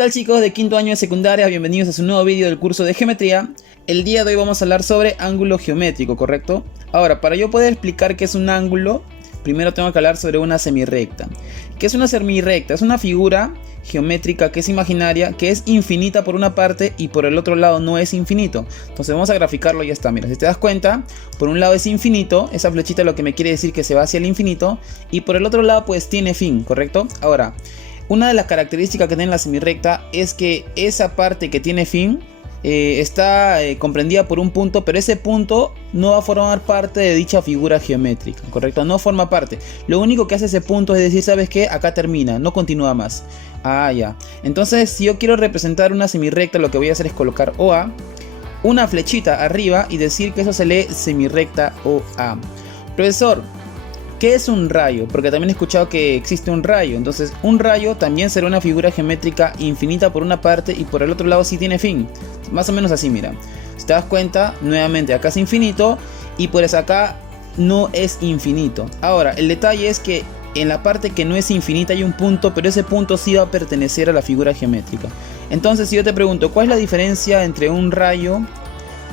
tal chicos de quinto año de secundaria? Bienvenidos a su nuevo vídeo del curso de geometría. El día de hoy vamos a hablar sobre ángulo geométrico, ¿correcto? Ahora, para yo poder explicar qué es un ángulo, primero tengo que hablar sobre una semirrecta. ¿Qué es una semirrecta? Es una figura geométrica que es imaginaria, que es infinita por una parte y por el otro lado no es infinito. Entonces vamos a graficarlo y ya está. Mira, si te das cuenta, por un lado es infinito, esa flechita lo que me quiere decir que se va hacia el infinito, y por el otro lado pues tiene fin, ¿correcto? Ahora, una de las características que tiene la semirrecta es que esa parte que tiene fin está comprendida por un punto, pero ese punto no va a formar parte de dicha figura geométrica, ¿correcto? No forma parte. Lo único que hace ese punto es decir, ¿sabes qué? Acá termina, no continúa más. Ah, ya. Entonces, si yo quiero representar una semirrecta, lo que voy a hacer es colocar OA, una flechita arriba y decir que eso se lee semirrecta OA. Profesor, ¿qué es un rayo? Porque también he escuchado que existe un rayo. Entonces, un rayo también será una figura geométrica infinita por una parte y por el otro lado sí tiene fin. Más o menos así, mira. Si te das cuenta, nuevamente acá es infinito y pues acá no es infinito. Ahora, el detalle es que en la parte que no es infinita hay un punto, pero ese punto sí va a pertenecer a la figura geométrica. Entonces, si yo te pregunto, ¿cuál es la diferencia entre un rayo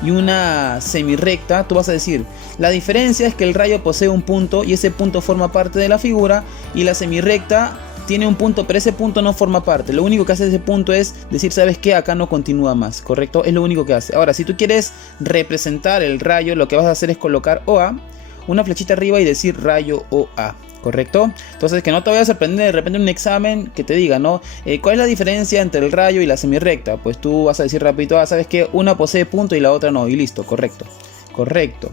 y una semirrecta? Tú vas a decir, la diferencia es que el rayo posee un punto y ese punto forma parte de la figura, y la semirrecta tiene un punto pero ese punto no forma parte. Lo único que hace ese punto es decir, ¿sabes qué? Acá no continúa más, ¿correcto? Es lo único que hace. Ahora, si tú quieres representar el rayo, lo que vas a hacer es colocar OA, una flechita arriba y decir rayo OA, ¿correcto? Entonces, que no te vaya a sorprender de repente en un examen que te diga, ¿no? ¿Cuál es la diferencia entre el rayo y la semirrecta? Pues tú vas a decir rapidito, ¿sabes qué? Una posee punto y la otra no, y listo, correcto. Correcto.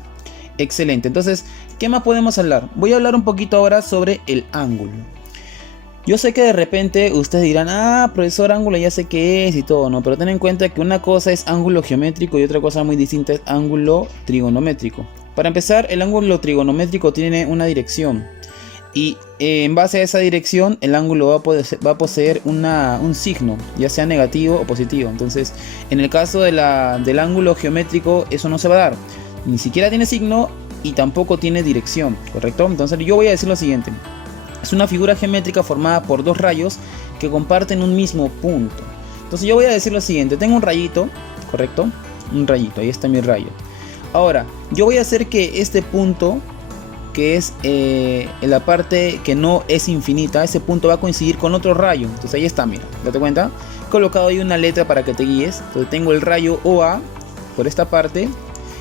Excelente. Entonces, ¿qué más podemos hablar? Voy a hablar un poquito ahora sobre el ángulo. Yo sé que de repente ustedes dirán, ah, profesor, ángulo ya sé qué es y todo, ¿no? Pero ten en cuenta que una cosa es ángulo geométrico y otra cosa muy distinta es ángulo trigonométrico. Para empezar, el ángulo trigonométrico tiene una dirección. Y en base a esa dirección el ángulo va a poseer un signo, ya sea negativo o positivo. Entonces, en el caso del ángulo geométrico eso no se va a dar. Ni siquiera tiene signo y tampoco tiene dirección, ¿correcto? Entonces yo voy a decir lo siguiente. Es una figura geométrica formada por dos rayos que comparten un mismo punto. Entonces yo voy a decir lo siguiente. Tengo un rayito, ¿correcto? Un rayito, ahí está mi rayo. Ahora, yo voy a hacer que este punto, que es en la parte que no es infinita, ese punto va a coincidir con otro rayo. Entonces ahí está, mira, ¿date cuenta? He colocado ahí una letra para que te guíes. Entonces tengo el rayo OA por esta parte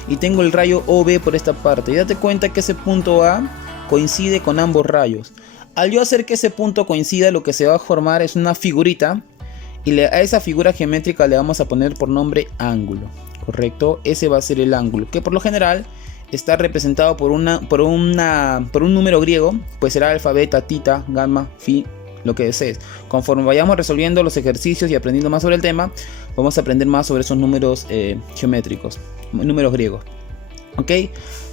y tengo el rayo OB por esta parte. Y date cuenta que ese punto A coincide con ambos rayos. Al yo hacer que ese punto coincida, lo que se va a formar es una figurita, y a esa figura geométrica le vamos a poner por nombre ángulo, ¿correcto? Ese va a ser el ángulo, que por lo general está representado por un número griego, pues será alfa, beta, tita, gamma, phi, lo que desees. Conforme vayamos resolviendo los ejercicios y aprendiendo más sobre el tema, vamos a aprender más sobre esos números geométricos, números griegos. ¿Ok?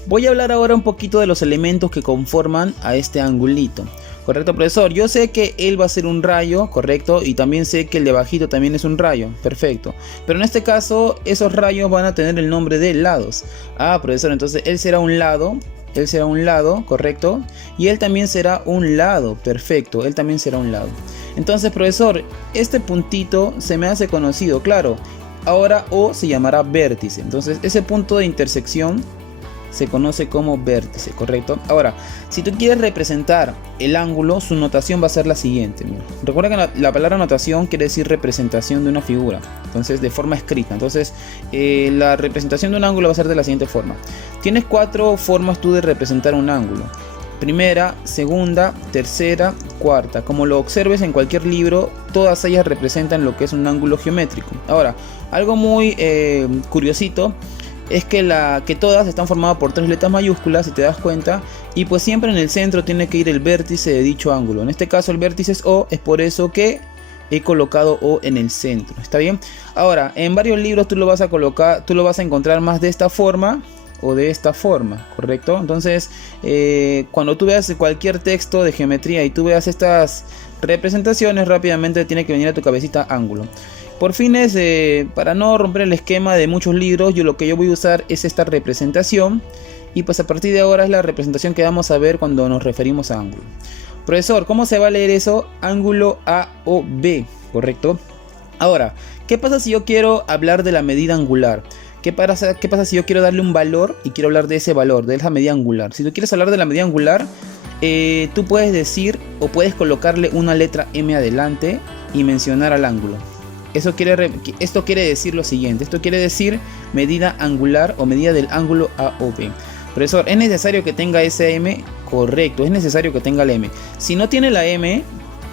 Voy a hablar ahora un poquito de los elementos que conforman a este angulito. ¿Correcto, profesor? Yo sé que él va a ser un rayo, ¿correcto? Y también sé que el de bajito también es un rayo. Perfecto. Pero en este caso, esos rayos van a tener el nombre de lados. Ah, profesor, entonces él será un lado. Él será un lado, ¿correcto? Y él también será un lado. Perfecto, él también será un lado. Entonces, profesor, este puntito se me hace conocido, claro. Ahora O se llamará vértice. Entonces, ese punto de intersección se conoce como vértice, ¿correcto? Ahora, si tú quieres representar el ángulo, su notación va a ser la siguiente. Mira. Recuerda que la palabra notación quiere decir representación de una figura, entonces de forma escrita. Entonces, la representación de un ángulo va a ser de la siguiente forma. Tienes cuatro formas tú de representar un ángulo: primera, segunda, tercera, cuarta. Como lo observes en cualquier libro, todas ellas representan lo que es un ángulo geométrico. Ahora, algo muy curiosito es que todas están formadas por tres letras mayúsculas, si te das cuenta, y pues siempre en el centro tiene que ir el vértice de dicho ángulo. En este caso el vértice es O, es por eso que he colocado O en el centro. ¿Está bien? Ahora, en varios libros tú lo vas a encontrar más de esta forma o de esta forma, ¿correcto? Entonces, cuando tú veas cualquier texto de geometría y tú veas estas representaciones, rápidamente tiene que venir a tu cabecita ángulo. Por fines, para no romper el esquema de muchos libros, lo que yo voy a usar es esta representación. Y pues a partir de ahora es la representación que vamos a ver cuando nos referimos a ángulo. Profesor, ¿cómo se va a leer eso? Ángulo A o B, ¿correcto? Ahora, ¿qué pasa si yo quiero hablar de la medida angular? ¿Qué pasa si yo quiero darle un valor y quiero hablar de ese valor, de esa medida angular? Si tú quieres hablar de la medida angular, tú puedes decir o puedes colocarle una letra M adelante y mencionar al ángulo. Esto quiere decir lo siguiente. Esto quiere decir medida angular o medida del ángulo AOB. Profesor, ¿es necesario que tenga ese M? Correcto, es necesario que tenga la M. Si no tiene la M,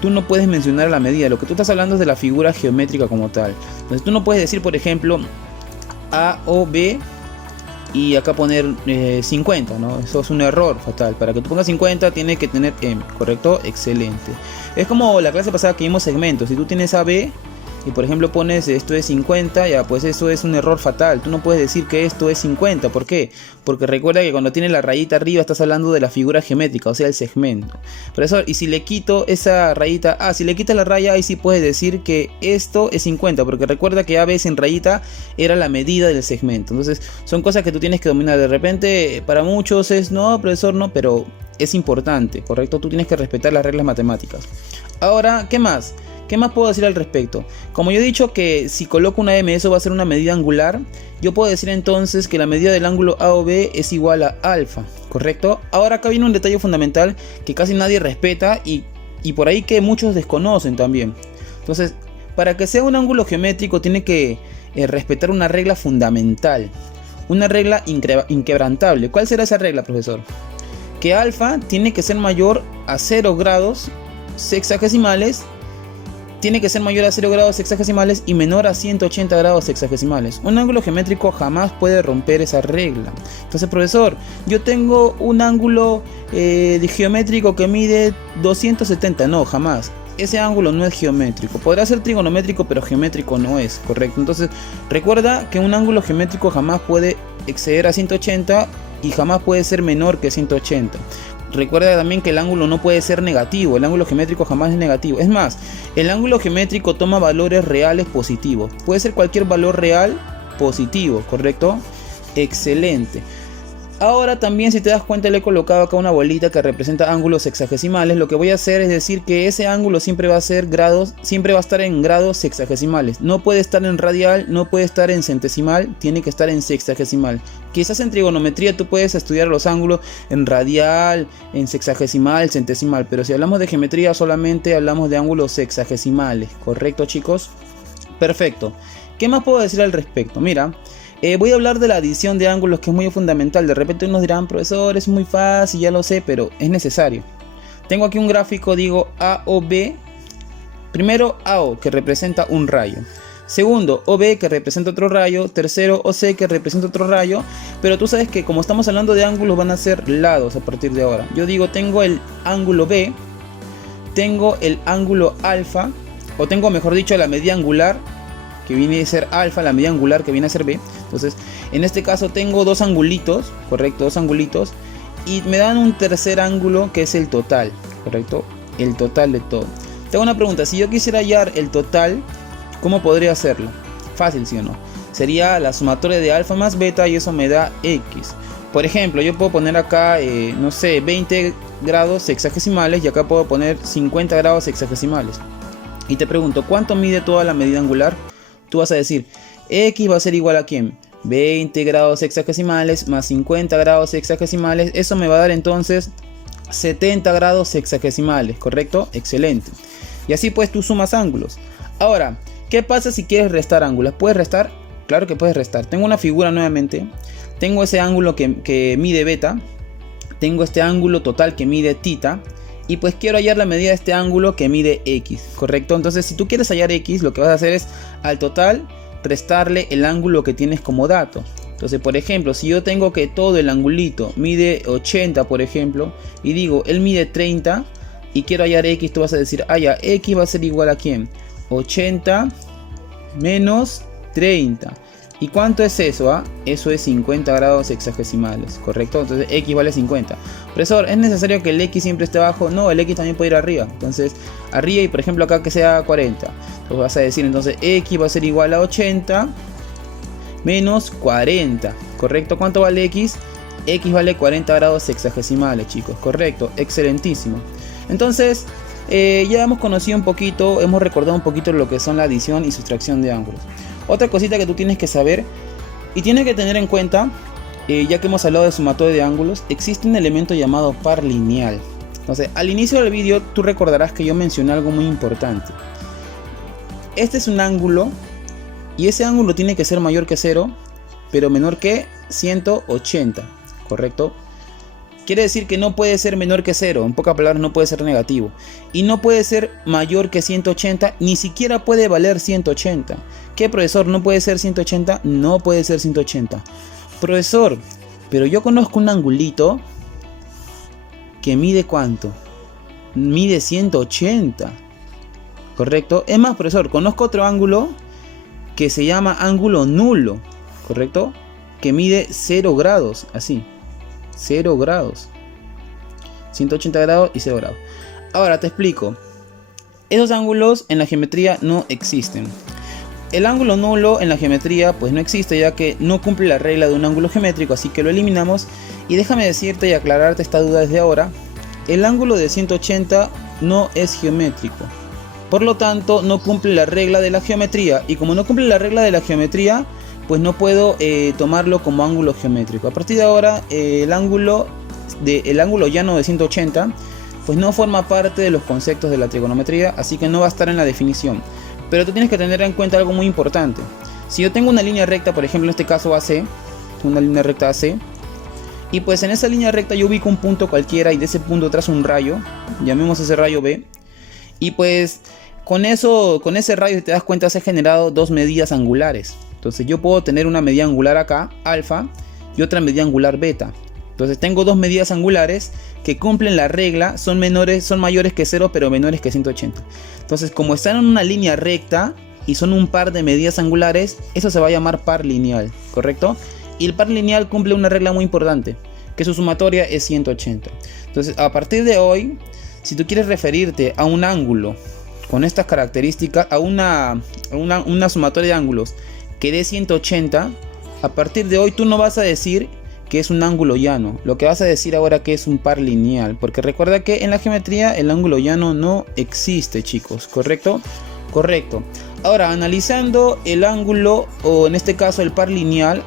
tú no puedes mencionar la medida. Lo que tú estás hablando es de la figura geométrica como tal. Entonces tú no puedes decir, por ejemplo, AOB y acá poner 50, ¿no? Eso es un error fatal. Para que tú pongas 50 tiene que tener M, ¿correcto? Excelente. Es como la clase pasada que vimos segmentos. Si tú tienes AB y por ejemplo pones esto es 50, ya pues eso es un error fatal. Tú no puedes decir que esto es 50. ¿Por qué? Porque recuerda que cuando tienes la rayita arriba estás hablando de la figura geométrica, o sea el segmento. Profesor, y si le quito esa rayita, si le quitas la raya, ahí sí puedes decir que esto es 50, porque recuerda que AB sin rayita era la medida del segmento. Entonces son cosas que tú tienes que dominar. De repente para muchos es no, profesor, no, pero es importante, ¿correcto? Tú tienes que respetar las reglas matemáticas. Ahora, ¿qué más? ¿Qué más puedo decir al respecto? Como yo he dicho que si coloco una M eso va a ser una medida angular, yo puedo decir entonces que la medida del ángulo AOB es igual a alfa, ¿correcto? Ahora acá viene un detalle fundamental que casi nadie respeta y por ahí que muchos desconocen también. Entonces, para que sea un ángulo geométrico tiene que respetar una regla fundamental, una regla inquebrantable. ¿Cuál será esa regla, profesor? Que alfa tiene que ser mayor a 0 grados sexagesimales. Tiene que ser mayor a 0 grados sexagesimales y menor a 180 grados sexagesimales. Un ángulo geométrico jamás puede romper esa regla. Entonces, profesor, yo tengo un ángulo geométrico que mide 270. No, jamás. Ese ángulo no es geométrico. Podrá ser trigonométrico, pero geométrico no es, ¿correcto? Entonces, recuerda que un ángulo geométrico jamás puede exceder a 180 y jamás puede ser menor que 180. Recuerda también que el ángulo no puede ser negativo, el ángulo geométrico jamás es negativo. Es más, el ángulo geométrico toma valores reales positivos. Puede ser cualquier valor real positivo, ¿correcto? Excelente. Ahora también, si te das cuenta, le he colocado acá una bolita que representa ángulos sexagesimales. Lo que voy a hacer es decir que ese ángulo siempre va a ser grados, siempre va a estar en grados sexagesimales. No puede estar en radial, no puede estar en centesimal, tiene que estar en sexagesimal. Quizás en trigonometría tú puedes estudiar los ángulos en radial, en sexagesimal, centesimal, pero si hablamos de geometría solamente hablamos de ángulos sexagesimales, ¿correcto, chicos? Perfecto. ¿Qué más puedo decir al respecto? Mira, voy a hablar de la adición de ángulos, que es muy fundamental. De repente unos dirán, profesor, es muy fácil, ya lo sé, pero es necesario. Tengo aquí un gráfico, digo AOB. Primero AO, que representa un rayo. Segundo, OB, que representa otro rayo. Tercero, OC, que representa otro rayo. Pero tú sabes que como estamos hablando de ángulos, van a ser lados a partir de ahora. Yo digo, tengo el ángulo B, tengo el ángulo alfa, o tengo, mejor dicho, la medida angular, que viene a ser alfa, la medida angular que viene a ser B. Entonces, en este caso tengo dos angulitos, correcto, dos angulitos, y me dan un tercer ángulo que es el total, correcto, el total de todo. Te hago una pregunta, si yo quisiera hallar el total, ¿cómo podría hacerlo? Fácil, ¿sí o no? Sería la sumatoria de alfa más beta y eso me da X. Por ejemplo, yo puedo poner acá, no sé, 20 grados sexagesimales y acá puedo poner 50 grados sexagesimales. Y te pregunto, ¿cuánto mide toda la medida angular? Tú vas a decir, X va a ser igual a ¿quién? 20 grados sexagesimales más 50 grados sexagesimales. Eso me va a dar entonces 70 grados sexagesimales, ¿correcto? Excelente. Y así pues tú sumas ángulos. Ahora, ¿qué pasa si quieres restar ángulos? ¿Puedes restar? Claro que puedes restar. Tengo una figura nuevamente. Tengo ese ángulo que mide beta. Tengo este ángulo total que mide tita. Y pues quiero hallar la medida de este ángulo que mide X, ¿correcto? Entonces si tú quieres hallar X, lo que vas a hacer es al total restarle el ángulo que tienes como dato. Entonces, por ejemplo, si yo tengo que todo el angulito mide 80, por ejemplo, y digo, él mide 30 y quiero hallar X, tú vas a decir, ya, X va a ser igual a ¿quién? 80 menos 30. ¿Y cuánto es eso? Eso es 50 grados sexagesimales, ¿correcto? Entonces X vale 50. Profesor, ¿es necesario que el X siempre esté abajo? No, el X también puede ir arriba. Entonces, arriba y por ejemplo acá que sea 40. Entonces vas a decir entonces X va a ser igual a 80 menos 40, ¿correcto? ¿Cuánto vale X? X vale 40 grados sexagesimales, chicos, ¿correcto? Excelentísimo. Entonces, Ya hemos conocido un poquito, hemos recordado un poquito lo que son la adición y sustracción de ángulos. Otra cosita que tú tienes que saber y tienes que tener en cuenta, ya que hemos hablado de sumatoria de ángulos, existe un elemento llamado par lineal. Entonces, al inicio del vídeo tú recordarás que yo mencioné algo muy importante. Este es un ángulo y ese ángulo tiene que ser mayor que 0, pero menor que 180, ¿correcto? Quiere decir que no puede ser menor que 0, en pocas palabras no puede ser negativo. Y no puede ser mayor que 180, ni siquiera puede valer 180. ¿Qué, profesor? ¿No puede ser 180? No puede ser 180. Profesor, pero yo conozco un angulito que mide ¿cuánto? Mide 180. ¿Correcto? Es más, profesor, conozco otro ángulo que se llama ángulo nulo, ¿correcto? Que mide 0 grados, así. 0 grados. 180 grados y 0 grados. Ahora te explico. Esos ángulos en la geometría no existen. El ángulo nulo en la geometría pues no existe, ya que no cumple la regla de un ángulo geométrico, así que lo eliminamos. Y déjame decirte y aclararte esta duda desde ahora. El ángulo de 180 no es geométrico. Por lo tanto, no cumple la regla de la geometría. Y como no cumple la regla de la geometría, pues no puedo tomarlo como ángulo geométrico. A partir de ahora, el ángulo llano de 180 pues no forma parte de los conceptos de la trigonometría, así que no va a estar en la definición. Pero tú tienes que tener en cuenta algo muy importante. Si yo tengo una línea recta, por ejemplo en este caso AC, una línea recta AC, y pues en esa línea recta yo ubico un punto cualquiera y de ese punto trazo un rayo, llamemos ese rayo B, y pues con ese rayo, si te das cuenta, se han generado dos medidas angulares. Entonces yo puedo tener una medida angular acá, alfa, y otra medida angular beta. Entonces tengo dos medidas angulares que cumplen la regla, son mayores que 0 pero menores que 180. Entonces como están en una línea recta y son un par de medidas angulares, eso se va a llamar par lineal, ¿correcto? Y el par lineal cumple una regla muy importante, que su sumatoria es 180. Entonces a partir de hoy, si tú quieres referirte a un ángulo con estas características, a una sumatoria de ángulos que dé 180, a partir de hoy tú no vas a decir que es un ángulo llano. Lo que vas a decir ahora que es un par lineal, porque recuerda que en la geometría el ángulo llano no existe, chicos, ¿correcto? Correcto. Ahora, analizando el ángulo, o en este caso el par lineal,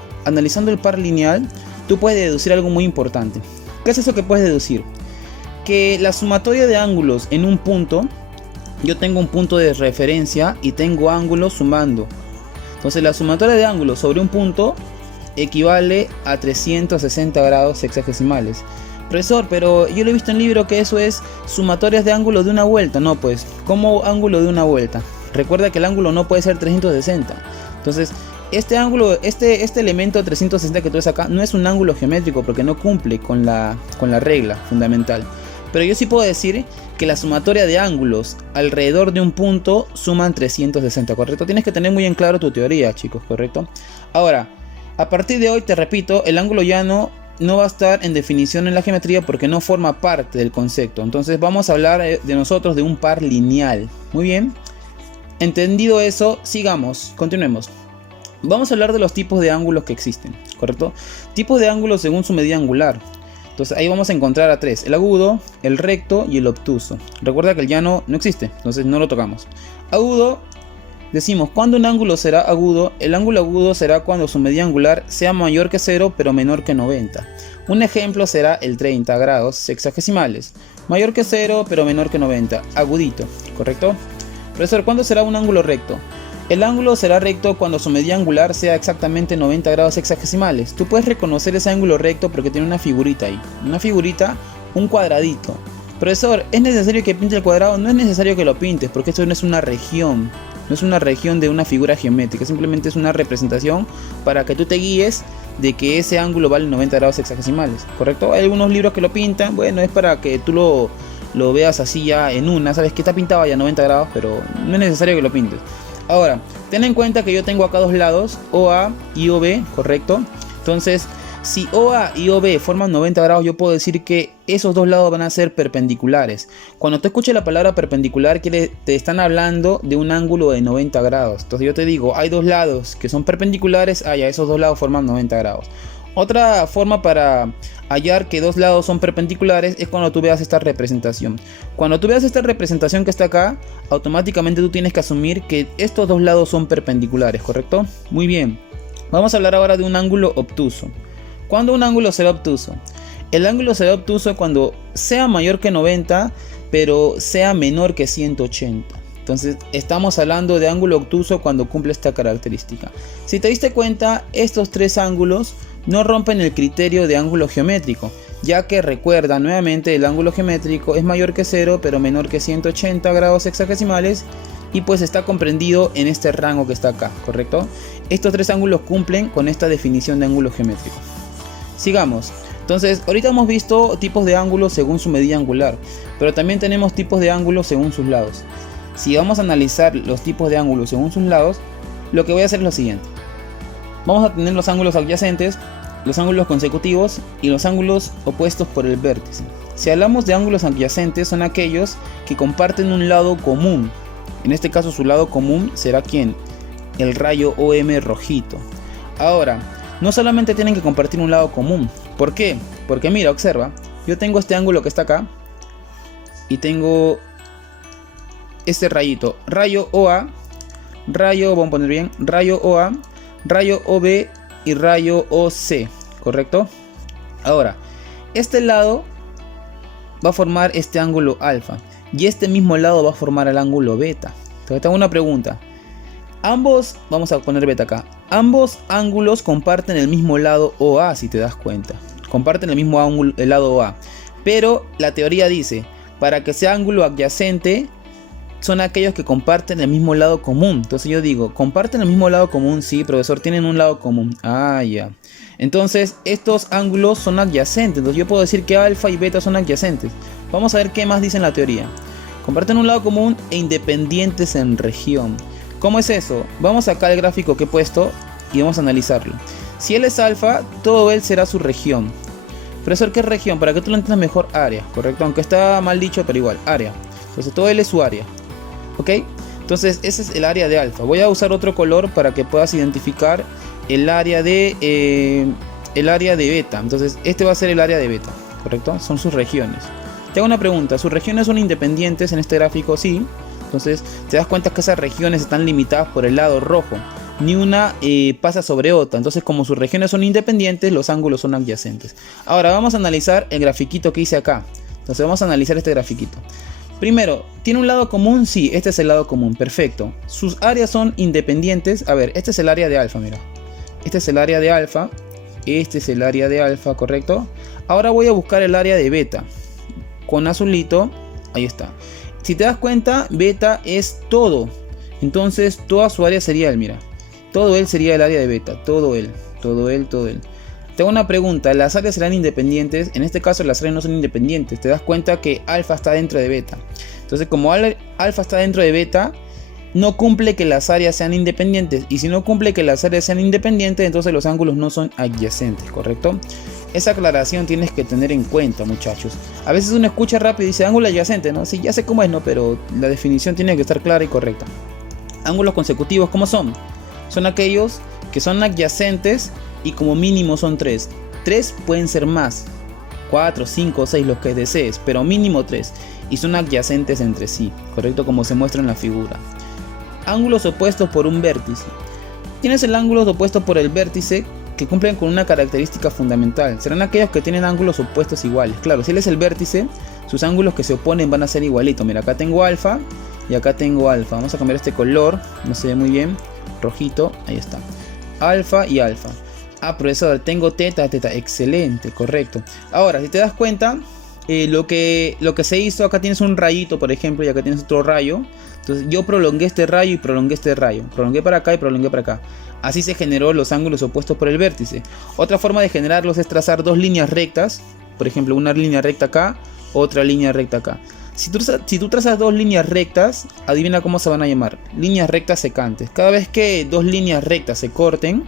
tú puedes deducir algo muy importante. ¿Qué es eso que puedes deducir? Que la sumatoria de ángulos en un punto, yo tengo un punto de referencia y tengo ángulos sumando. Entonces la sumatoria de ángulos sobre un punto equivale a 360 grados sexagesimales. Profesor, pero yo lo he visto en el libro que eso es sumatorias de ángulos de una vuelta. No, pues, ¿cómo ángulo de una vuelta? Recuerda que el ángulo no puede ser 360. Entonces, este ángulo, este elemento 360 que tú ves acá no es un ángulo geométrico porque no cumple con la regla fundamental. Pero yo sí puedo decir que la sumatoria de ángulos alrededor de un punto suman 360, ¿correcto? Tienes que tener muy en claro tu teoría, chicos, ¿correcto? Ahora, a partir de hoy, te repito, el ángulo llano no va a estar en definición en la geometría porque no forma parte del concepto. Entonces vamos a hablar de nosotros de un par lineal. Muy bien. Entendido eso, sigamos, continuemos. Vamos a hablar de los tipos de ángulos que existen, ¿correcto? Tipos de ángulos según su medida angular. Entonces ahí vamos a encontrar a tres: el agudo, el recto y el obtuso. Recuerda que el llano no existe, entonces no lo tocamos. Agudo, decimos, ¿cuándo un ángulo será agudo? El ángulo agudo será cuando su medida angular sea mayor que 0 pero menor que 90. Un ejemplo será el 30 grados sexagesimales. Mayor que 0 pero menor que 90. Agudito, ¿correcto? Profesor, ¿cuándo será un ángulo recto? El ángulo será recto cuando su medida angular sea exactamente 90 grados sexagesimales. Tú puedes reconocer ese ángulo recto porque tiene una figurita ahí. Una figurita, un cuadradito. Profesor, ¿es necesario que pinte el cuadrado? No es necesario que lo pintes porque esto no es una región. No es una región de una figura geométrica. Simplemente es una representación para que tú te guíes de que ese ángulo vale 90 grados sexagesimales. ¿Correcto? Hay algunos libros que lo pintan. Bueno, es para que tú lo veas así ya en una. Sabes que está pintado ya 90 grados, pero no es necesario que lo pintes. Ahora, ten en cuenta que yo tengo acá dos lados, OA y OB, ¿correcto? Entonces, si OA y OB forman 90 grados, yo puedo decir que esos dos lados van a ser perpendiculares. Cuando tú escuches la palabra perpendicular, te están hablando de un ángulo de 90 grados. Entonces yo te digo, hay dos lados que son perpendiculares, ya esos dos lados forman 90 grados. Otra forma para hallar que dos lados son perpendiculares es cuando tú veas esta representación. Cuando tú veas esta representación que está acá, automáticamente tú tienes que asumir que estos dos lados son perpendiculares, ¿correcto? Muy bien. Vamos a hablar ahora de un ángulo obtuso. ¿Cuándo un ángulo será obtuso? El ángulo será obtuso cuando sea mayor que 90, pero sea menor que 180. Entonces estamos hablando de ángulo obtuso cuando cumple esta característica. Si te diste cuenta, estos tres ángulos no rompen el criterio de ángulo geométrico, ya que recuerda nuevamente el ángulo geométrico es mayor que 0 pero menor que 180 grados hexagesimales y pues está comprendido en este rango que está acá, ¿correcto? Estos tres ángulos cumplen con esta definición de ángulo geométrico. Sigamos. Entonces, ahorita hemos visto tipos de ángulos según su medida angular, pero también tenemos tipos de ángulos según sus lados. Si vamos a analizar los tipos de ángulos según sus lados, lo que voy a hacer es lo siguiente. Vamos a tener los ángulos adyacentes, los ángulos consecutivos y los ángulos opuestos por el vértice. Si hablamos de ángulos adyacentes, son aquellos que comparten un lado común. En este caso su lado común será ¿quién? El rayo OM rojito. Ahora, no solamente tienen que compartir un lado común. ¿Por qué? Porque mira, observa, yo tengo este ángulo que está acá y tengo este rayito, rayo OA, rayo, vamos a poner bien, rayo OA, rayo OB y rayo OC, ¿correcto? Ahora, este lado va a formar este ángulo alfa y este mismo lado va a formar el ángulo beta. Entonces tengo una pregunta. Ambos, vamos a poner beta acá, ambos ángulos comparten el mismo lado OA, si te das cuenta. Comparten el mismo ángulo, el lado OA. Pero la teoría dice, para que sea ángulo adyacente, son aquellos que comparten el mismo lado común. Entonces yo digo, ¿comparten el mismo lado común? Sí, profesor, tienen un lado común. Ah, ya. Entonces estos ángulos son adyacentes. Entonces yo puedo decir que alfa y beta son adyacentes. Vamos a ver qué más dice en la teoría. Comparten un lado común e independientes en región. ¿Cómo es eso? Vamos acá al gráfico que he puesto y vamos a analizarlo. Si él es alfa, todo él será su región. Profesor, ¿qué región? Para que tú lo entiendas mejor, área, ¿correcto? Aunque está mal dicho, pero igual, área. Entonces todo él es su área. ¿Ok? Entonces ese es el área de alfa. Voy a usar otro color para que puedas identificar el área de beta. Entonces este va a ser el área de beta, ¿correcto? Son sus regiones. Te hago una pregunta, ¿sus regiones son independientes en este gráfico? Sí. Entonces te das cuenta que esas regiones están limitadas por el lado rojo. Ni una pasa sobre otra. Entonces como sus regiones son independientes, los ángulos son adyacentes. Ahora vamos a analizar el grafiquito que hice acá. Entonces vamos a analizar este grafiquito. Primero, ¿tiene un lado común? Sí, este es el lado común, perfecto. Sus áreas son independientes. A ver, este es el área de alfa, mira. Este es el área de alfa. Este es el área de alfa, ¿correcto? Ahora voy a buscar el área de beta. Con azulito, ahí está. Si te das cuenta, beta es todo. Entonces toda su área sería él, mira. Todo él sería el área de beta, todo él. Te hago una pregunta, ¿las áreas serán independientes? En este caso las áreas no son independientes. Te das cuenta que alfa está dentro de beta. Entonces como alfa está dentro de beta, no cumple que las áreas sean independientes. Y si no cumple que las áreas sean independientes, entonces los ángulos no son adyacentes, ¿correcto? Esa aclaración tienes que tener en cuenta, muchachos. A veces uno escucha rápido y dice ángulo adyacente, ¿no? Sí, ya sé cómo es, ¿no? Pero la definición tiene que estar clara y correcta. Ángulos consecutivos, ¿cómo son? Son aquellos que son adyacentes y como mínimo son 3. 3 pueden ser más, 4, 5, 6, los que desees, pero mínimo 3. Y son adyacentes entre sí, ¿correcto? Como se muestra en la figura. Ángulos opuestos por un vértice. Tienes el ángulo opuesto por el vértice que cumplen con una característica fundamental. Serán aquellos que tienen ángulos opuestos iguales. Claro, si él es el vértice, sus ángulos que se oponen van a ser igualitos. Mira, acá tengo alfa y acá tengo alfa. Vamos a cambiar este color, no se ve muy bien. Rojito, ahí está. Alfa y alfa. Ah, profesor, tengo teta, excelente, correcto. Ahora, si te das cuenta, lo que se hizo, acá tienes un rayito, por ejemplo, y acá tienes otro rayo. Entonces yo prolongué este rayo y prolongué este rayo. Prolongué para acá y prolongué para acá. Así se generó los ángulos opuestos por el vértice. Otra forma de generarlos es trazar dos líneas rectas. Por ejemplo, una línea recta acá, otra línea recta acá. Si tú trazas dos líneas rectas, adivina cómo se van a llamar. Líneas rectas secantes. Cada vez que dos líneas rectas se corten,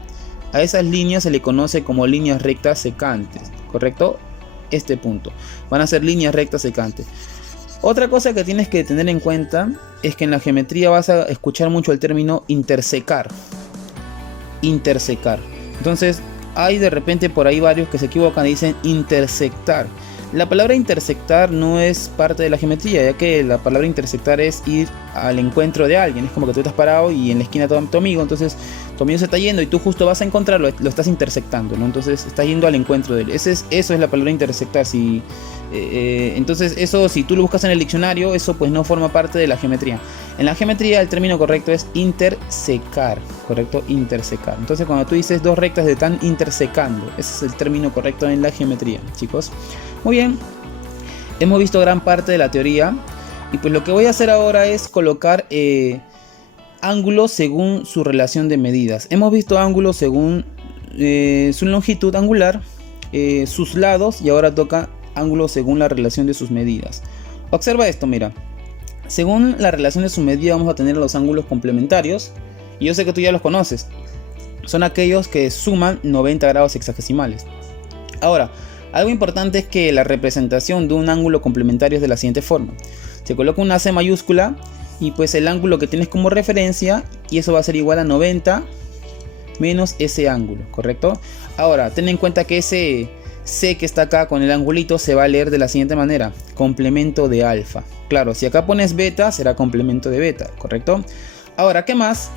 a esas líneas se le conoce como líneas rectas secantes, ¿correcto? Este punto. Van a ser líneas rectas secantes. Otra cosa que tienes que tener en cuenta es que en la geometría vas a escuchar mucho el término intersecar. Intersecar. Entonces, hay de repente por ahí varios que se equivocan y dicen intersectar. La palabra intersectar no es parte de la geometría, ya que la palabra intersectar es ir al encuentro de alguien. Es como que tú estás parado y en la esquina está tu amigo, entonces tu amigo se está yendo y tú justo vas a encontrarlo, lo estás intersectando, ¿no? Entonces estás yendo al encuentro de él. Eso es la palabra intersectar. Entonces eso, si tú lo buscas en el diccionario, eso pues no forma parte de la geometría. En la geometría el término correcto es intersecar, ¿correcto? Intersecar. Entonces cuando tú dices dos rectas se están intersecando, ese es el término correcto en la geometría, chicos. Muy bien, hemos visto gran parte de la teoría y pues lo que voy a hacer ahora es colocar ángulos según su relación de medidas. Hemos visto ángulos según su longitud angular, sus lados, y ahora toca ángulos según la relación de sus medidas. Observa esto, mira. Según la relación de su medida vamos a tener los ángulos complementarios, y yo sé que tú ya los conoces. Son aquellos que suman 90 grados hexagesimales. Ahora, algo importante es que la representación de un ángulo complementario es de la siguiente forma. Se coloca una C mayúscula y pues el ángulo que tienes como referencia, y eso va a ser igual a 90 menos ese ángulo, ¿correcto? Ahora, ten en cuenta que ese C que está acá con el angulito se va a leer de la siguiente manera: complemento de alfa. Claro, si acá pones beta será complemento de beta, ¿correcto? Ahora, ¿qué más?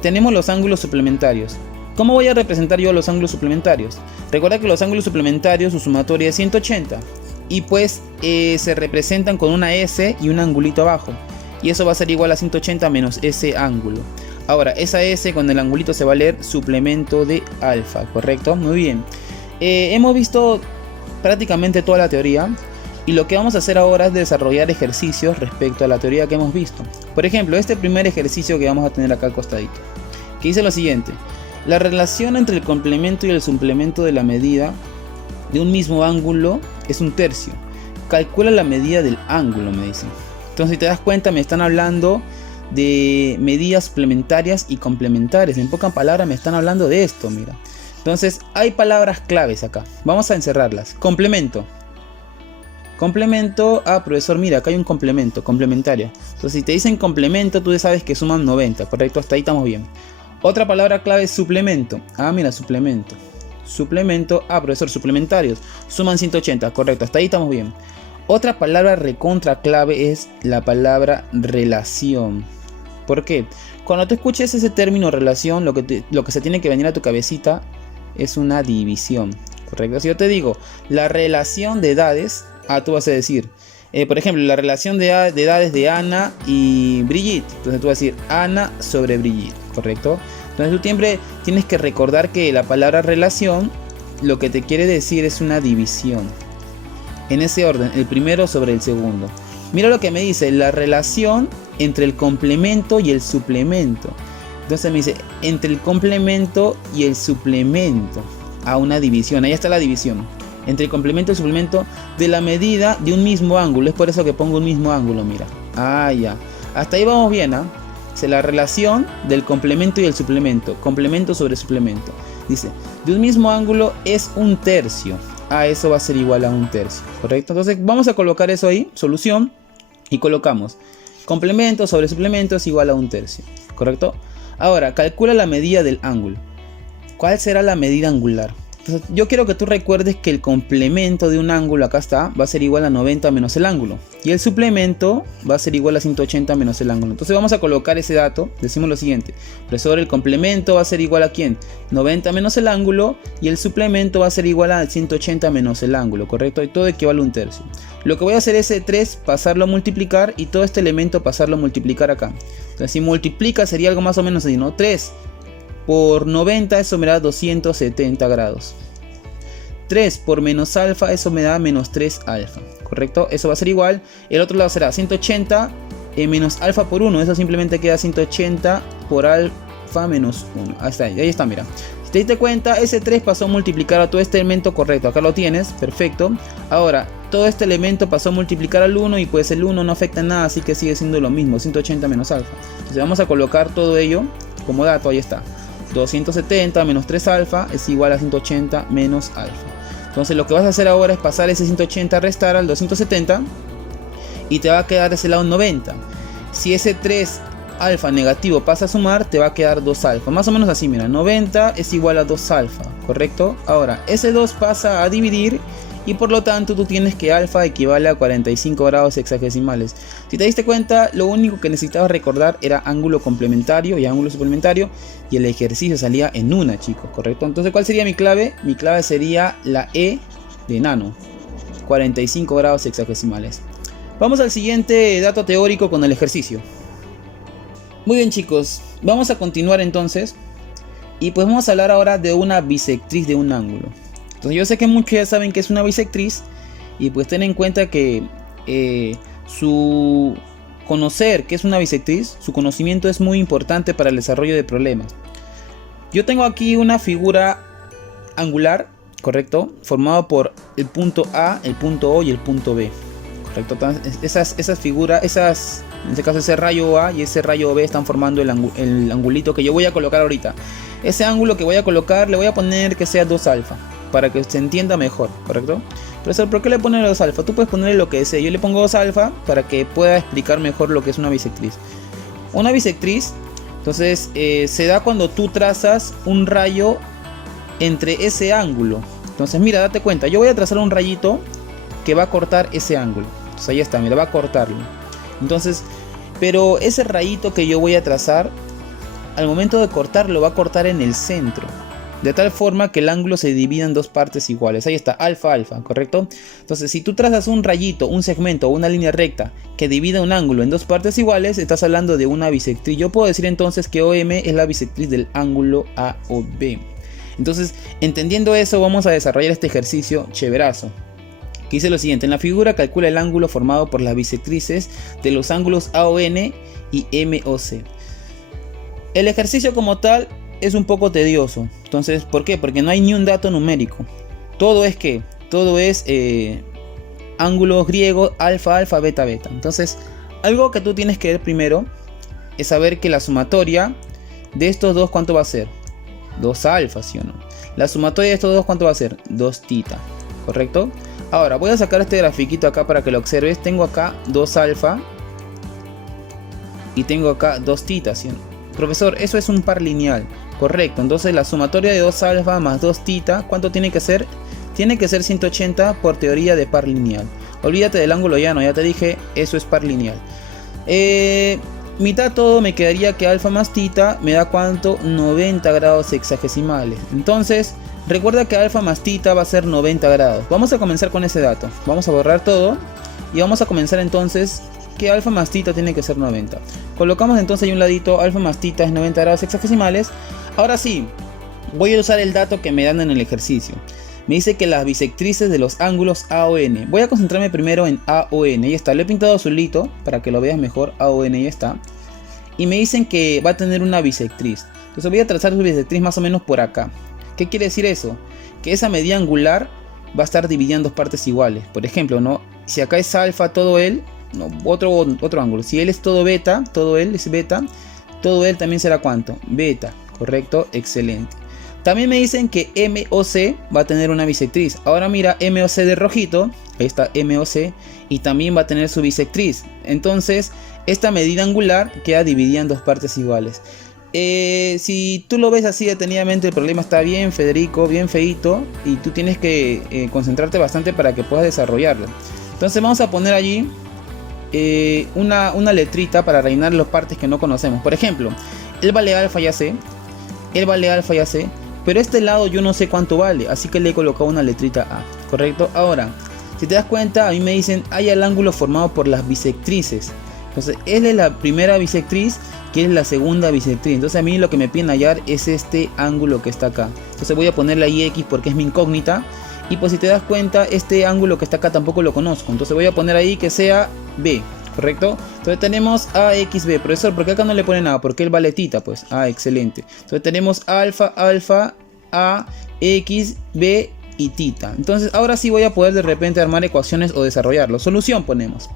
Tenemos los ángulos suplementarios. ¿Cómo voy a representar yo los ángulos suplementarios? Recuerda que los ángulos suplementarios, su sumatoria es 180. Y pues se representan con una S y un angulito abajo. Y eso va a ser igual a 180 menos ese ángulo. Ahora, esa S con el angulito se va a leer suplemento de alfa, ¿correcto? Muy bien. Hemos visto prácticamente toda la teoría. Y lo que vamos a hacer ahora es desarrollar ejercicios respecto a la teoría que hemos visto. Por ejemplo, este primer ejercicio que vamos a tener acá al costadito, que dice lo siguiente: la relación entre el complemento y el suplemento de la medida de un mismo ángulo es un tercio. Calcula la medida del ángulo, me dicen. Entonces, si te das cuenta, me están hablando de medidas suplementarias y complementarias. En pocas palabras me están hablando de esto, mira. Entonces, hay palabras claves acá. Vamos a encerrarlas. Complemento. Complemento, profesor, mira, acá hay un complemento, complementaria. Entonces, si te dicen complemento, tú ya sabes que suman 90, ¿correcto? Hasta ahí estamos bien. Otra palabra clave es suplemento. Mira, suplemento. Suplemento, profesor, suplementarios. Suman 180, correcto, hasta ahí estamos bien. Otra palabra recontra clave es la palabra relación. ¿Por qué? Cuando tú escuches ese término relación, lo que se tiene que venir a tu cabecita es una división, ¿correcto? Si yo te digo la relación de edades, tú vas a decir, por ejemplo, la relación de edades de Ana y Brigitte. Entonces tú vas a decir Ana sobre Brigitte, ¿correcto? Entonces tú siempre tienes que recordar que la palabra relación lo que te quiere decir es una división. En ese orden, el primero sobre el segundo. Mira lo que me dice, la relación entre el complemento y el suplemento. Entonces me dice, entre el complemento y el suplemento. Una división, ahí está la división. Entre el complemento y el suplemento de la medida de un mismo ángulo. Es por eso que pongo un mismo ángulo, mira. Ya. Hasta ahí vamos bien, la relación del complemento y el suplemento. Complemento sobre suplemento. Dice, de un mismo ángulo es un tercio. Eso va a ser igual a un tercio, ¿correcto? Entonces vamos a colocar eso ahí, solución, y colocamos complemento sobre suplemento es igual a un tercio, ¿correcto? Ahora, calcula la medida del ángulo. ¿Cuál será la medida angular? Entonces, yo quiero que tú recuerdes que el complemento de un ángulo, acá está, va a ser igual a 90 menos el ángulo. Y el suplemento va a ser igual a 180 menos el ángulo. Entonces vamos a colocar ese dato. Decimos lo siguiente. Profesor, el complemento va a ser igual a ¿quién? 90 menos el ángulo. Y el suplemento va a ser igual a 180 menos el ángulo, ¿correcto? Y todo equivale a un tercio. Lo que voy a hacer es ese 3 pasarlo a multiplicar. Y todo este elemento pasarlo a multiplicar acá. Entonces si multiplica sería algo más o menos así, ¿no? 3 por 90, eso me da 270 grados. 3 por menos alfa, eso me da menos 3 alfa, ¿correcto? Eso va a ser igual. El otro lado será 180 menos alfa por 1. Eso simplemente queda 180 por alfa menos 1. Ahí está, mira. Si te diste cuenta, ese 3 pasó a multiplicar a todo este elemento, correcto. Acá lo tienes, perfecto. Ahora, todo este elemento pasó a multiplicar al 1 y pues el 1 no afecta en nada, así que sigue siendo lo mismo, 180 menos alfa. Entonces vamos a colocar todo ello como dato, ahí está. 270 menos 3 alfa es igual a 180 menos alfa. Entonces lo que vas a hacer ahora es pasar ese 180 a restar al 270 y te va a quedar de ese lado 90. Si ese 3 alfa negativo pasa a sumar, te va a quedar 2 alfa. Más o menos así, mira, 90 es igual a 2 alfa, ¿correcto? Ahora, ese 2 pasa a dividir y por lo tanto tú tienes que alfa equivale a 45 grados hexagesimales. Si te diste cuenta, lo único que necesitabas recordar era ángulo complementario y ángulo suplementario y el ejercicio salía en una, chicos, ¿correcto? Entonces, ¿cuál sería mi clave? Mi clave sería la E de enano, 45 grados hexagesimales. Vamos al siguiente dato teórico con el ejercicio. Muy bien, chicos, vamos a continuar entonces y pues vamos a hablar ahora de una bisectriz de un ángulo. Entonces yo sé que muchos ya saben que es una bisectriz y pues ten en cuenta que su conocer qué es una bisectriz, su conocimiento es muy importante para el desarrollo de problemas. Yo tengo aquí una figura angular, correcto, formada por el punto A, el punto O y el punto B, correcto. Esas figuras, en este caso ese rayo A y ese rayo B están formando el angulito que yo voy a colocar ahorita. Ese ángulo que voy a colocar le voy a poner que sea 2 alfa para que se entienda mejor, correcto. Profesor, ¿por qué le ponen 2 alfa? Tú puedes ponerle lo que desee. Yo le pongo 2 alfa para que pueda explicar mejor lo que es una bisectriz. Una bisectriz, entonces, se da cuando tú trazas un rayo entre ese ángulo. Entonces mira, date cuenta, yo voy a trazar un rayito que va a cortar ese ángulo. Entonces ahí está, mira, va a cortarlo. Entonces, pero ese rayito que yo voy a trazar, al momento de cortarlo, va a cortar en el centro, de tal forma que el ángulo se divida en dos partes iguales. Ahí está, alfa, alfa, ¿correcto? Entonces, si tú trazas un rayito, un segmento o una línea recta que divida un ángulo en dos partes iguales, estás hablando de una bisectriz. Yo puedo decir entonces que OM es la bisectriz del ángulo AOB. Entonces, entendiendo eso, vamos a desarrollar este ejercicio chéverazo, que dice lo siguiente: en la figura calcula el ángulo formado por las bisectrices de los ángulos AON y MOC. El ejercicio como tal es un poco tedioso. Entonces, ¿por qué? Porque no hay ni un dato numérico. Todo es que, todo es ángulos griegos, alfa, alfa, beta, beta. Entonces, algo que tú tienes que ver primero es saber que la sumatoria de estos dos, ¿cuánto va a ser? 2 alfa, ¿sí o no? La sumatoria de estos dos, ¿cuánto va a ser? 2 tita, ¿correcto? Ahora, voy a sacar este grafiquito acá para que lo observes. Tengo acá 2 alfa y tengo acá 2 tita, ¿sí o no? Profesor, eso es un par lineal. Correcto, entonces la sumatoria de 2 alfa más 2 tita, ¿cuánto tiene que ser? Tiene que ser 180 por teoría de par lineal. Olvídate del ángulo llano, ya te dije, eso es par lineal. Mitad todo me quedaría que alfa más tita me da ¿cuánto? 90 grados hexagesimales. Entonces, recuerda que alfa más tita va a ser 90 grados. Vamos a comenzar con ese dato. Vamos a borrar todo y vamos a comenzar entonces que alfa más tita tiene que ser 90. Colocamos entonces ahí un ladito, alfa más tita es 90 grados hexagesimales. Ahora sí, voy a usar el dato que me dan en el ejercicio. Me dice que las bisectrices de los ángulos AON. Voy a concentrarme primero en AON. Ahí está, le he pintado azulito para que lo veas mejor. AON, ya está. Y me dicen que va a tener una bisectriz. Entonces voy a trazar su bisectriz más o menos por acá. ¿Qué quiere decir eso? Que esa medida angular va a estar dividida en dos partes iguales. Por ejemplo, ¿no? Si acá es alfa todo él, no, otro ángulo. Si él es todo beta, todo él es beta, todo él también será ¿cuánto? Beta, correcto, excelente. También me dicen que MOC va a tener una bisectriz. Ahora mira, MOC de rojito, ahí está MOC, y también va a tener su bisectriz. Entonces, esta medida angular queda dividida en dos partes iguales. Si tú lo ves así detenidamente, el problema está bien, Federico, bien feito, y tú tienes que concentrarte bastante para que puedas desarrollarlo. Entonces vamos a poner allí una letrita para rellenar las partes que no conocemos. Por ejemplo, el vale alfa ya sé, el vale alfa ya sé, pero este lado yo no sé cuánto vale, así que le he colocado una letrita A, ¿correcto? Ahora, si te das cuenta, a mí me dicen, hay el ángulo formado por las bisectrices. Entonces, él es la primera bisectriz, que es la segunda bisectriz. Entonces, a mí lo que me piden hallar es este ángulo que está acá. Entonces, voy a ponerle ahí X porque es mi incógnita. Y pues, si te das cuenta, este ángulo que está acá tampoco lo conozco. Entonces, voy a poner ahí que sea B, ¿correcto? Entonces, tenemos AXB. Profesor, ¿por qué acá no le pone nada? Porque él vale tita, pues. Ah, excelente. Entonces, tenemos alfa, alfa, A, X, B y tita. Entonces, ahora sí voy a poder de repente armar ecuaciones o desarrollarlo. Solución ponemos.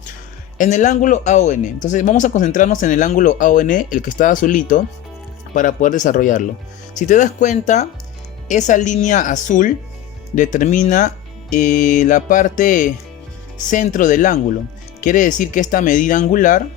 En el ángulo AON, entonces vamos a concentrarnos en el ángulo AON, el que está azulito, para poder desarrollarlo. Si te das cuenta, esa línea azul determina la parte centro del ángulo. Quiere decir que esta medida angular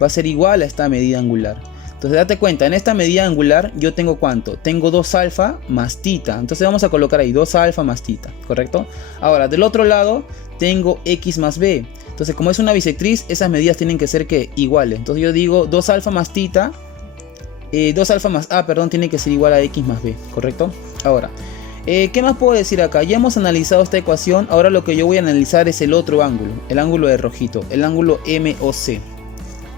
va a ser igual a esta medida angular. Entonces date cuenta, en esta medida angular yo tengo ¿cuánto? Tengo 2 alfa más tita. Entonces vamos a colocar ahí 2 alfa más tita, ¿correcto? Ahora del otro lado tengo x más b. Entonces como es una bisectriz, esas medidas tienen que ser ¿qué? Iguales. Entonces yo digo 2 alfa más tita, 2 alfa más a, perdón, tiene que ser igual a x más b, ¿correcto? Ahora, ¿qué más puedo decir acá? Ya hemos analizado esta ecuación, ahora lo que yo voy a analizar es el otro ángulo, el ángulo de rojito, el ángulo MOC.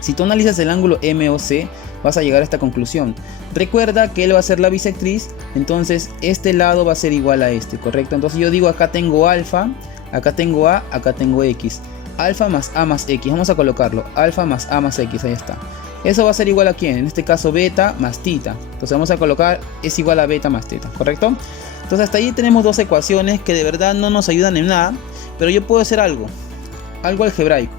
Si tú analizas el ángulo MOC, vas a llegar a esta conclusión. Recuerda que él va a ser la bisectriz, entonces este lado va a ser igual a este, ¿correcto? Entonces yo digo acá tengo alfa, acá tengo a, acá tengo x. Alfa más a más x, vamos a colocarlo, alfa más a más x, ahí está. Eso va a ser igual a ¿quién? En este caso beta más tita. Entonces vamos a colocar es igual a beta más teta, ¿correcto? Entonces hasta ahí tenemos dos ecuaciones que de verdad no nos ayudan en nada, pero yo puedo hacer algo algebraico.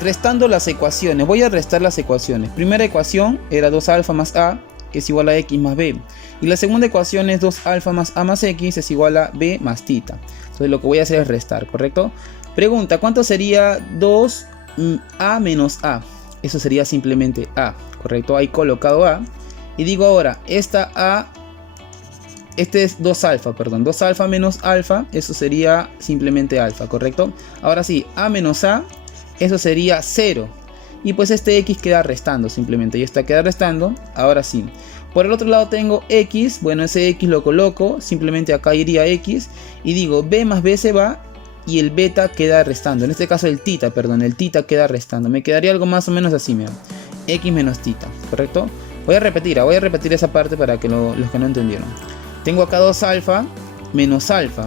Restando las ecuaciones, voy a restar las ecuaciones. Primera ecuación era 2 alfa más a es igual a x más b. Y la segunda ecuación es 2 alfa más a más x es igual a b más tita. Entonces lo que voy a hacer es restar, ¿correcto? Pregunta, ¿cuánto sería 2a menos a? Eso sería simplemente a, ¿correcto? Ahí colocado a. Y digo ahora, esta a, este es 2 alfa, perdón, 2 alfa menos alfa, eso sería simplemente alfa, ¿correcto? Ahora sí, a menos a, eso sería 0. Y pues este x queda restando simplemente, y esta queda restando, ahora sí. Por el otro lado tengo x, bueno ese x lo coloco, simplemente acá iría x, y digo b más b se va, y el beta queda restando, en este caso el tita, perdón, el tita queda restando, me quedaría algo más o menos así, mira, x menos tita, ¿correcto? Voy a repetir esa parte para que los que no entendieron. Tengo acá 2 alfa menos alfa,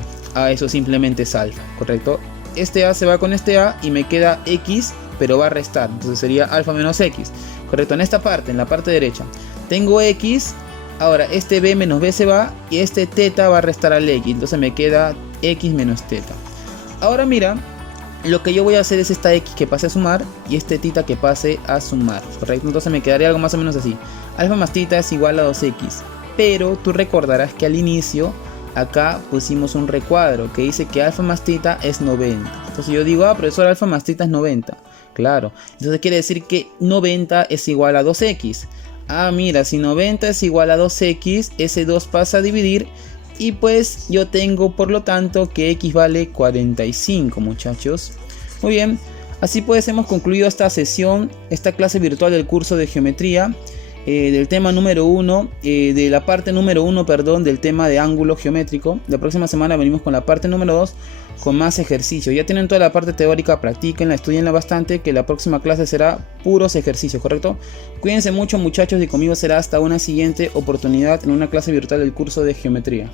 eso simplemente es alfa, ¿correcto? Este a se va con este a y me queda x, pero va a restar, entonces sería alfa menos x, ¿correcto? En esta parte, en la parte derecha, tengo x, ahora este b menos b se va y este teta va a restar al x, entonces me queda x menos teta. Ahora mira, lo que yo voy a hacer es esta x que pase a sumar y este tita que pase a sumar, ¿correcto? Entonces me quedaría algo más o menos así. Alfa más tita es igual a 2x, pero tú recordarás que al inicio acá pusimos un recuadro que dice que alfa más tita es 90. Entonces yo digo, profesor, alfa más tita es 90. Claro, entonces quiere decir que 90 es igual a 2x. Mira, si 90 es igual a 2x, ese 2 pasa a dividir. Y pues yo tengo por lo tanto que x vale 45, muchachos. Muy bien, así pues hemos concluido esta sesión, esta clase virtual del curso de geometría, del tema número 1, de la parte número 1, perdón, del tema de ángulo geométrico. La próxima semana venimos con la parte número 2 con más ejercicios. Ya tienen toda la parte teórica, practíquenla, estudienla bastante, que la próxima clase será puros ejercicios, ¿correcto? Cuídense mucho, muchachos, y conmigo será hasta una siguiente oportunidad en una clase virtual del curso de geometría.